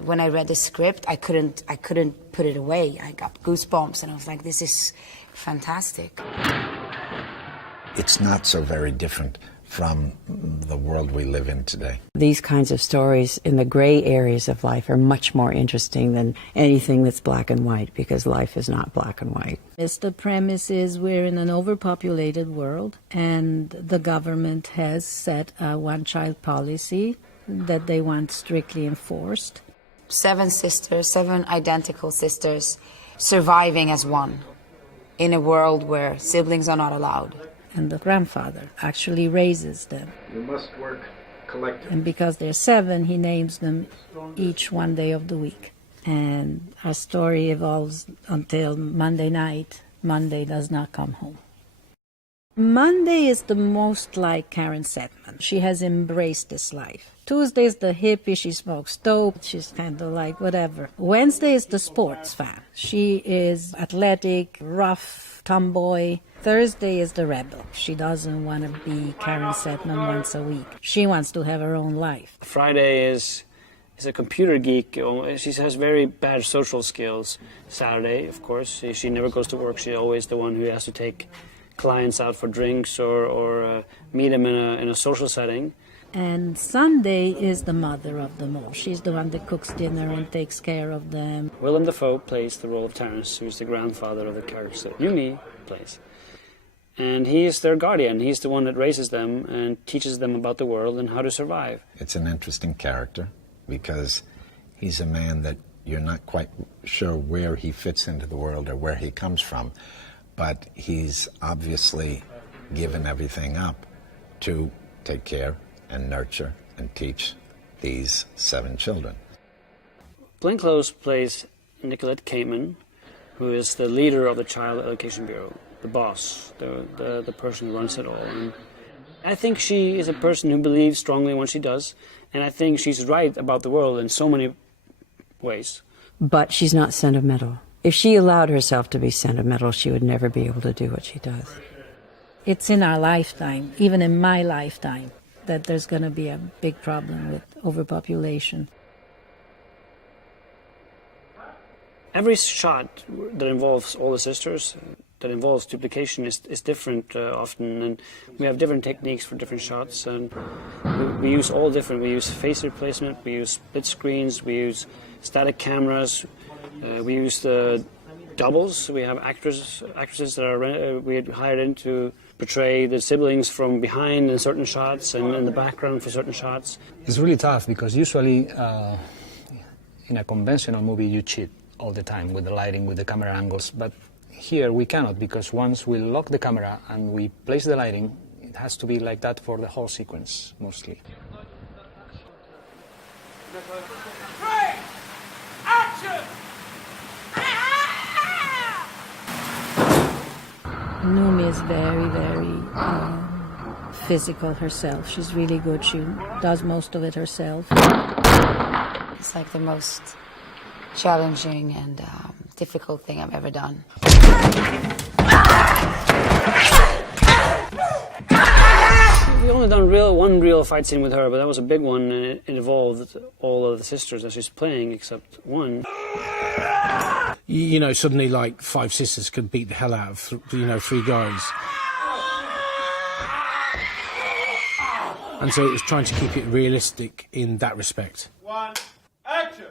When I read the script, I couldn't put it away. I got goosebumps, and I was like, this is fantastic. It's not so very different from the world we live in today. These kinds of stories in the gray areas of life are much more interesting than anything that's black and white, because life is not black and white. The premise is we're in an overpopulated world, and the government has set a one-child policy that they want strictly enforced. 7 sisters, 7 identical sisters, surviving as one in a world where siblings are not allowed. And the grandfather actually raises them. We must work collectively. And because they're 7, he names them each one day of the week. And our story evolves until Monday night. Monday does not come home. Monday is the most like Karen Setman. She has embraced this life. Tuesday is the hippie, she smokes dope, she's kind of like whatever. Wednesday is the sports fan. She is athletic, rough, tomboy. Thursday is the rebel. She doesn't want to be Karen Setman once a week. She wants to have her own life. Friday is a computer geek. She has very bad social skills. Saturday, of course, she never goes to work. She's always the one who has to take clients out for drinks or meet them in a social setting. And Sunday is the mother of them all. She's the one that cooks dinner and takes care of them. Willem Dafoe plays the role of Terence, who's the grandfather of the character that Yumi plays. And he is their guardian. He's the one that raises them and teaches them about the world and how to survive. It's an interesting character because he's a man that you're not quite sure where he fits into the world or where he comes from, but he's obviously given everything up to take care and nurture and teach these 7 children. Plainclothes plays Nicolette Kamen, who is the leader of the Child Education Bureau, the boss, the person who runs it all. And I think she is a person who believes strongly in what she does, and I think she's right about the world in so many ways. But she's not sentimental. If she allowed herself to be sentimental, she would never be able to do what she does. It's in our lifetime, even in my lifetime, that there's going to be a big problem with overpopulation. Every shot that involves all the sisters, that involves duplication, is different often, and we have different techniques for different shots, and we use all different. We use face replacement, we use split screens, we use static cameras, we use the doubles. We have actresses that are we had hired in to portray the siblings from behind in certain shots and in the background for certain shots. It's really tough because usually in a conventional movie you cheat all the time with the lighting, with the camera angles, but here we cannot, because once we lock the camera and we place the lighting, it has to be like that for the whole sequence, mostly. Numi is very, very physical herself. She's really good. She does most of it herself. It's like the most challenging and difficult thing I've ever done. We've only done one real fight scene with her, but that was a big one, and it involved all of the sisters that she's playing except one. You know, suddenly like 5 sisters could beat the hell out of 3 guys. And so it was trying to keep it realistic in that respect. One, action!